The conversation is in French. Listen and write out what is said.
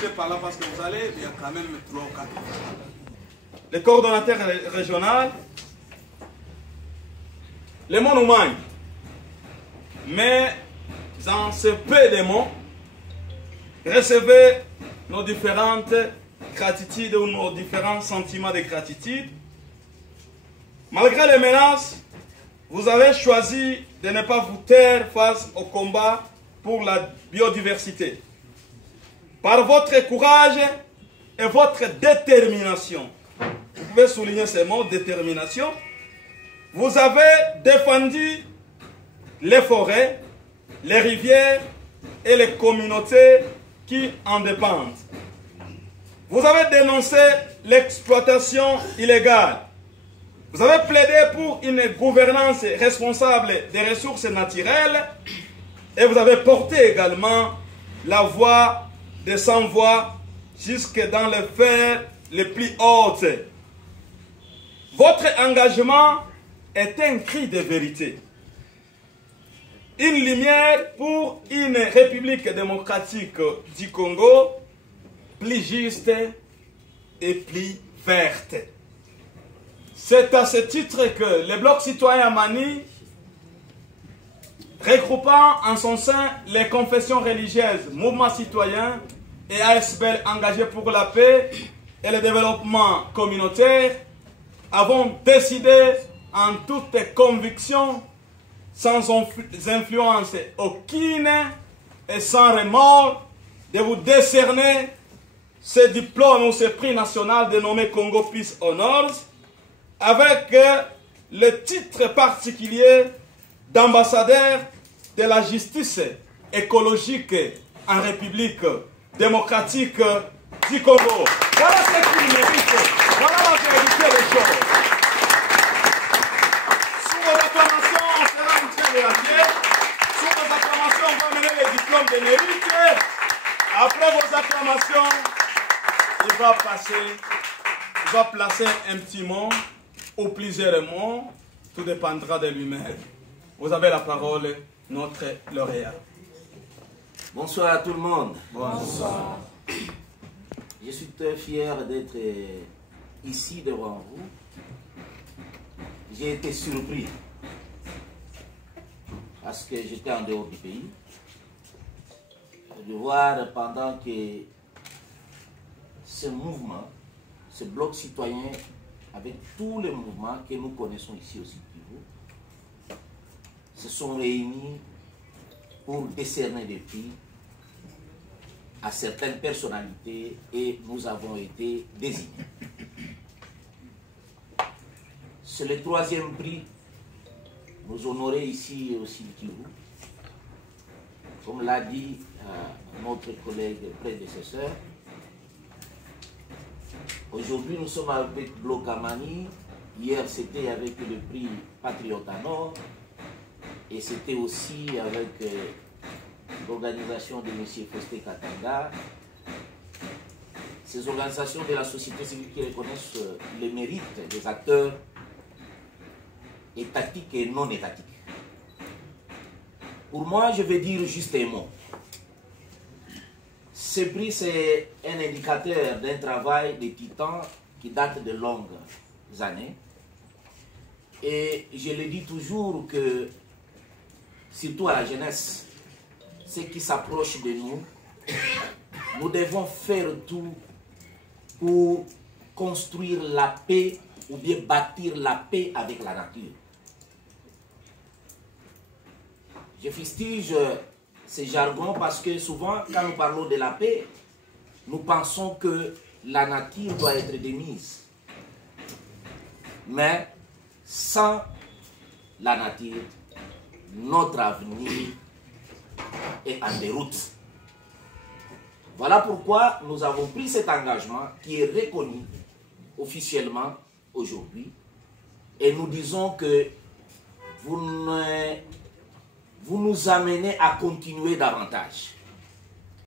passer par là parce que vous allez, il y a quand même 3 ou 4. Le coordonnateur régional, les mots nous manquent. Mais dans ce peu de mots, recevez nos différentes gratitudes ou nos différents sentiments de gratitude. Malgré les menaces, vous avez choisi de ne pas vous taire face au combat pour la biodiversité. Par votre courage et votre détermination, vous pouvez souligner ces mots, détermination, vous avez défendu les forêts, les rivières et les communautés qui en dépendent. Vous avez dénoncé l'exploitation illégale. Vous avez plaidé pour une gouvernance responsable des ressources naturelles et vous avez porté également la voix des sans-voix jusque dans les sphères les plus hautes. Votre engagement est un cri de vérité. Une lumière pour une République démocratique du Congo plus juste et plus verte. C'est à ce titre que le Bloc citoyen Mani, regroupant en son sein les confessions religieuses, mouvements citoyens et ASBL engagés pour la paix et le développement communautaire, avons décidé en toute conviction, sans influence aucune et sans remords, de vous décerner ce diplôme ou ce prix national dénommé Congo Peace Honors, avec le titre particulier d'ambassadeur de la justice écologique en République démocratique du Congo. Voilà ce qu'il mérite. Voilà la vérité des choses. Sous vos acclamations, on sera en train de la pied. Sous vos acclamations, on va mener les diplômes de mérite. Après vos acclamations, il va placer un petit mot ou plusieurs mots, tout dépendra de lui-même. Vous avez la parole, notre lauréat. Bonsoir à tout le monde. Bonsoir. Je suis très fier d'être ici devant vous. J'ai été surpris parce que j'étais en dehors du pays de voir pendant que ce mouvement, ce bloc citoyen, avec tous les mouvements que nous connaissons ici au Sud Kivu, se sont réunis pour décerner des prix à certaines personnalités et nous avons été désignés. C'est le 3e prix nous honorer ici au Sud Kivu. Comme l'a dit notre collègue prédécesseur, aujourd'hui, nous sommes avec Bloc Amani. Hier, c'était avec le prix Patriote à Nord. Et c'était aussi avec l'organisation de M. Faustin Katanga. Ces organisations de la société civile qui reconnaissent les mérites des acteurs étatiques et non étatiques. Pour moi, je vais dire juste un mot. Ce prix, c'est un indicateur d'un travail de titan qui date de longues années. Et je le dis toujours que, surtout à la jeunesse, ceux qui s'approchent de nous, nous devons faire tout pour construire la paix ou bien bâtir la paix avec la nature. Je fustige ces jargons parce que souvent, quand nous parlons de la paix, nous pensons que la nature doit être démise. Mais sans la nature, notre avenir est en déroute. Voilà pourquoi nous avons pris cet engagement qui est reconnu officiellement aujourd'hui. Et nous disons que vous nous amenez à continuer davantage.